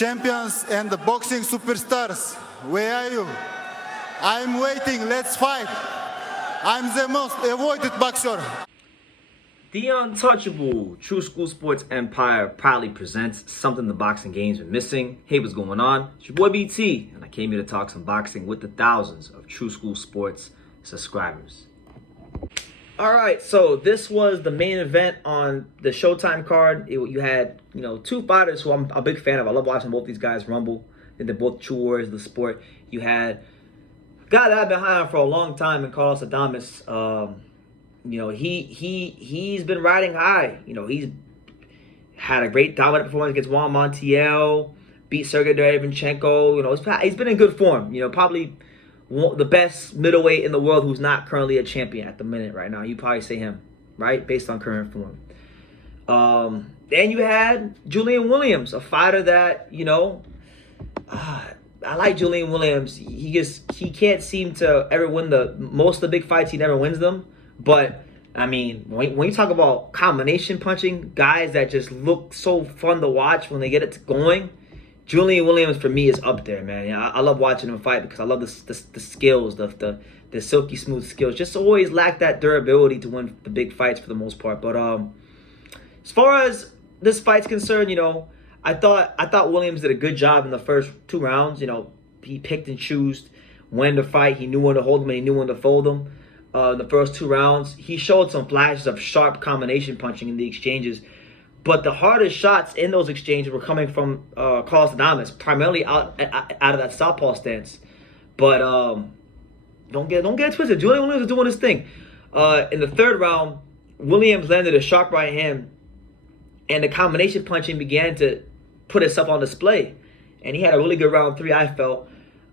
champions and the boxing superstars, where are you? I'm waiting, let's fight. I'm the most avoided boxer. The untouchable True School Sports Empire proudly presents something the boxing game's been missing. Hey, what's going on? It's your boy BT, and I came here to talk some boxing with the thousands of True School Sports subscribers. Alright, so this was the main event on the Showtime card. You had, two fighters who I'm a big fan of. I love watching both these guys rumble. They're both true warriors of the sport. You had a guy that I've been high on for a long time in Carlos Adames. He's been riding high. He's had a great dominant performance against Juan Montiel, beat Sergey Derevyanchenko. He's been in good form. Probably the best middleweight in the world who's not currently a champion at the minute right now. You probably say him, right? Based on current form. Then you had Julian WIlliams, a fighter that, I like Julian WIlliams. He can't seem to ever win most of the big fights. He never wins them. But, I mean, when you talk about combination punching, guys that just look so fun to watch when they get it going, Julian WIlliams for me is up there, man. I love watching him fight because I love the skills, the silky smooth skills. Just always lack that durability to win the big fights for the most part. But as far as this fight's concerned, I thought WIlliams did a good job in the first 2 rounds. He picked and chose when to fight. He knew when to hold him and he knew when to fold him. In the first 2 rounds, he showed some flashes of sharp combination punching in the exchanges. But the hardest shots in those exchanges were coming from Carlos Adames, primarily out of that southpaw stance. But don't get it twisted. Julian WIlliams is doing his thing. In the 3rd round, WIlliams landed a sharp right hand, and the combination punching began to put itself on display. And he had a really good round 3, I felt.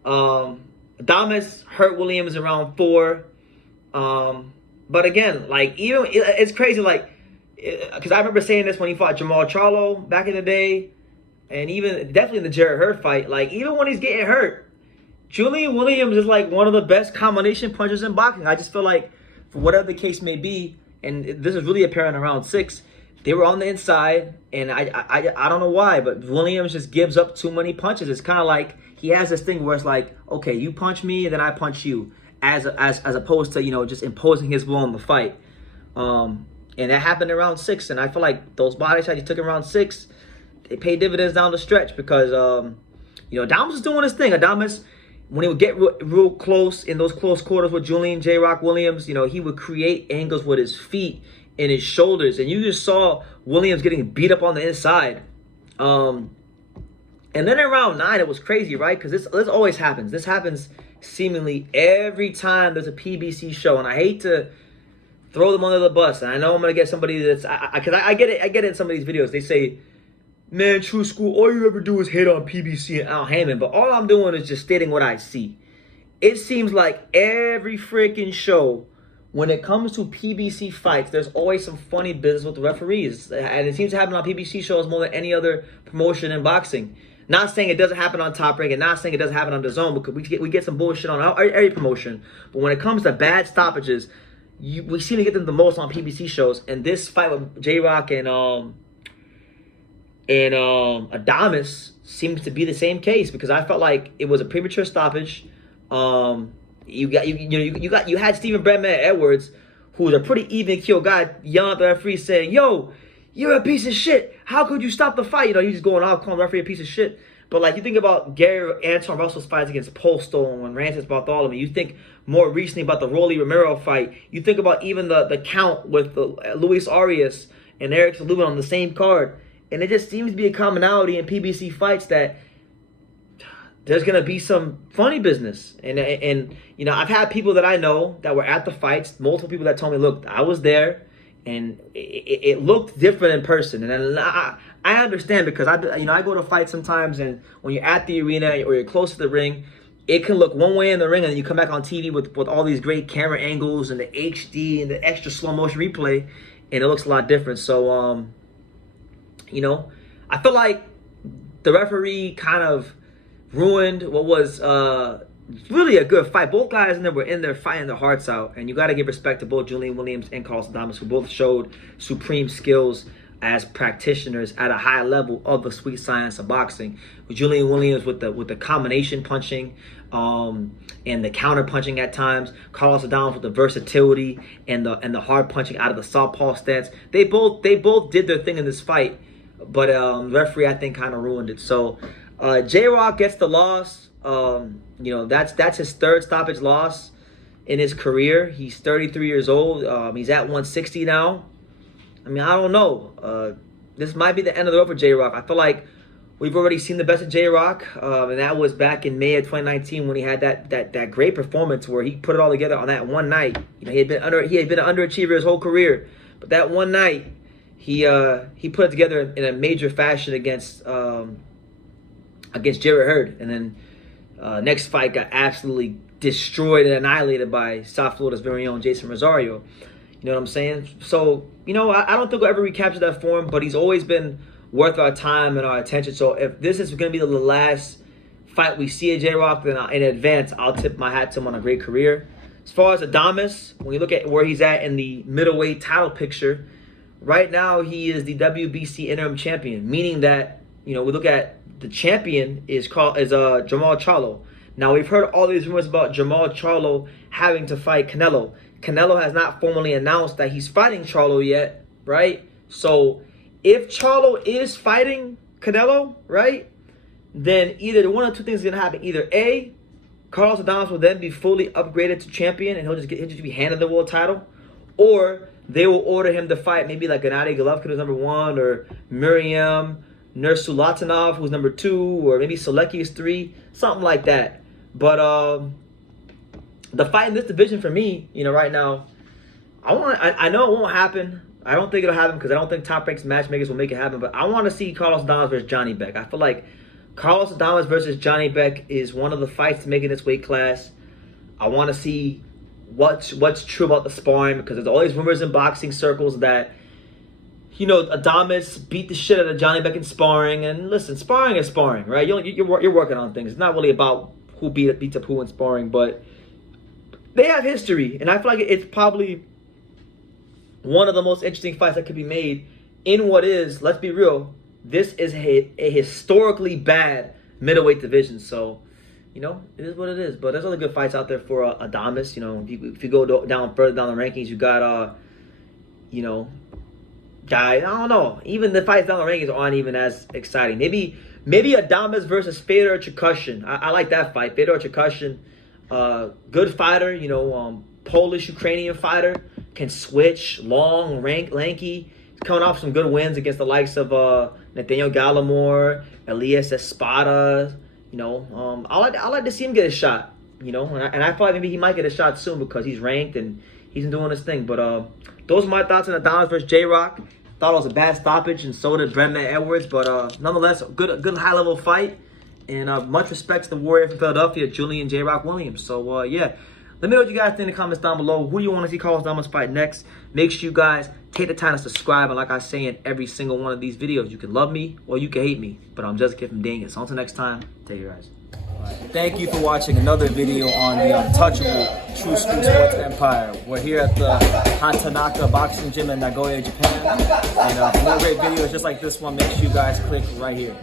Adames hurt WIlliams in round 4. But again, it's crazy, because I remember saying this when he fought Jamal Charlo back in the day, and even definitely in the Jarrett Hurd fight. Even when he's getting hurt, Julian WIlliams is one of the best combination punchers in boxing. I just feel like, for whatever the case may be, and this is really apparent in round 6, they were on the inside, and I don't know why, but WIlliams just gives up too many punches. It's kind of like he has this thing where it's like, okay, you punch me, and then I punch you, as opposed to just imposing his will on the fight. And that happened in round 6, and I feel like those body shots he took in round 6, they paid dividends down the stretch because Adames was doing his thing. Adames, when he would get real close in those close quarters with Julian J-Rock WIlliams, he would create angles with his feet and his shoulders, and you just saw WIlliams getting beat up on the inside. And then in round 9, it was crazy, right? Because this always happens. This happens seemingly every time there's a PBC show, and I hate to throw them under the bus. And I know I'm gonna get somebody that's because I get it. I get it in some of these videos. They say, "Man, True School, all you ever do is hate on PBC and Al Haymon." But all I'm doing is just stating what I see. It seems like every freaking show, when it comes to PBC fights, there's always some funny business with the referees, and it seems to happen on PBC shows more than any other promotion in boxing. Not saying it doesn't happen on Top Rank, and not saying it doesn't happen on DAZN, because we get some bullshit on every promotion. But when it comes to bad stoppages, we seem to get them the most on PBC shows. And this fight with J-Rock and Adames seems to be the same case, because I felt like it was a premature stoppage. You had Stephen Breadman Edwards, who was a pretty even keel guy, yelling at the referee saying, "Yo, you're a piece of shit. How could you stop the fight?" He's just going out calling the referee a piece of shit. But you think about Gary Anton Russell's fights against Postol and Rances Bartholomew. You think more recently about the Rolly Romero fight. You think about even the count with Luis Arias and Eric Lubin on the same card. And it just seems to be a commonality in PBC fights that there's going to be some funny business. And I've had people that I know that were at the fights, multiple people that told me, "Look, I was there, and it looked different in person." And I understand, because I go to fights sometimes, and when you're at the arena or you're close to the ring, it can look one way in the ring, and then you come back on TV with all these great camera angles and the HD and the extra slow motion replay, and it looks a lot different. So I feel like the referee kind of ruined what was really a good fight. Both guys were in there fighting their hearts out, and you got to give respect to both Julian WIlliams and Carlos Adames, who both showed supreme skills as practitioners at a high level of the sweet science of boxing. With Julian WIlliams with the combination punching, and the counter punching at times. Carlos Adames with the versatility and the hard punching out of the southpaw stance. They both did their thing in this fight, but the referee, I think, kind of ruined it. So J-Rock gets the loss. You know, that's his third stoppage loss in his career. He's 33 years old. He's at 160 now. I mean, I don't know. This might be the end of the road for J-Rock. I feel like we've already seen the best of J-Rock, and that was back in May of 2019 when he had that great performance where he put it all together on that one night. You know, he had been an underachiever his whole career, but that one night he put it together in a major fashion against Jarrett Hurd, and then next fight got absolutely destroyed and annihilated by South Florida's very own Jason Rosario. You know what I'm saying? So, you know, I don't think we'll ever recapture that form, but he's always been worth our time and our attention. So if this is going to be the last fight we see at J-Rock, then in advance, I'll tip my hat to him on a great career. As far as Adames, when you look at where he's at in the middleweight title picture, right now he is the WBC interim champion, meaning that, you know, we look at the champion is Jermall Charlo. Now, we've heard all these rumors about Jermall Charlo having to fight Canelo. Canelo has not formally announced that he's fighting Charlo yet, right? So if Charlo is fighting Canelo, right, then either one of two things is going to happen. Either A, Carlos Adames will then be fully upgraded to champion and he'll just be handed the world title, or they will order him to fight maybe like Gennady Golovkin, who's number 1, or Miriam Nursultanov, who's number 2, or maybe Solecki is 3, something like that. But the fight in this division for me, you know, right now, I know it won't happen. I don't think it'll happen because I don't think top-ranked matchmakers will make it happen. But I want to see Carlos Adames versus Janibek. I feel like Carlos Adames versus Janibek is one of the fights to make in this weight class. I want to see what's true about the sparring, because there's always rumors in boxing circles that, you know, Adames beat the shit out of Janibek in sparring. And listen, sparring is sparring, right? You're working on things. It's not really about who beats up who in sparring, but they have history, and I feel like it's probably one of the most interesting fights that could be made in what is, let's be real, this is a historically bad middleweight division. So, you know, it is what it is. But there's other good fights out there for Adames. You know, if you go down further down the rankings, you got, you know, guys, I don't know. Even the fights down the rankings aren't even as exciting. Maybe Adames versus Fedor Czerkaszyn. I like that fight. Fedor Czerkaszyn, good fighter, you know, Polish-Ukrainian fighter, can switch, long, lanky. He's coming off some good wins against the likes of Nathaniel Gallimore, Elias Espada. You know, I like to see him get a shot. You know, and I feel like maybe he might get a shot soon because he's ranked and he's been doing his thing. But those are my thoughts on Adames versus J-Rock. Thought it was a bad stoppage, and so did Brendan Edwards. But nonetheless, a good high-level fight. And much respect to the Warrior from Philadelphia, Julian J-Rock WIlliams. So, yeah. Let me know what you guys think in the comments down below. Who do you want to see Carlos Adames fight next? Make sure you guys take the time to subscribe. And like I say in every single one of these videos, you can love me or you can hate me. But I'm just a kid from Dang. So until next time, take care, guys. Thank you for watching another video on the untouchable True School Sports Empire. We're here at the Hatanaka Boxing Gym in Nagoya, Japan. And for more great videos just like this one, make sure you guys click right here.